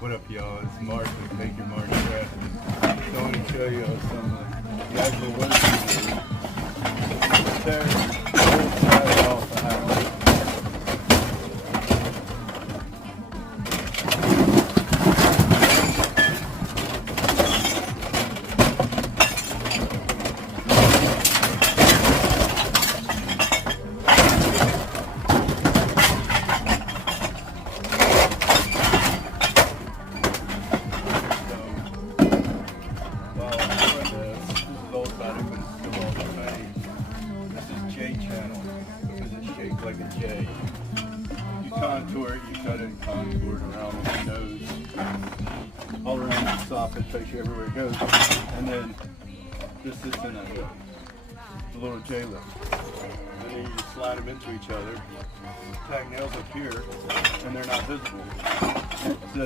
What up, y'all? It's Mark with Make Your Mark Craft. So I want to show you some of the actual work we do. Tear the whole side off the house. Channel because it's shaped like a J. You contour it, you cut it and contour it around the nose, all around the soffit, takes you everywhere it goes. And then this sits in a little J lip. And then you just slide them into each other, tag nails up here, and they're not visible. So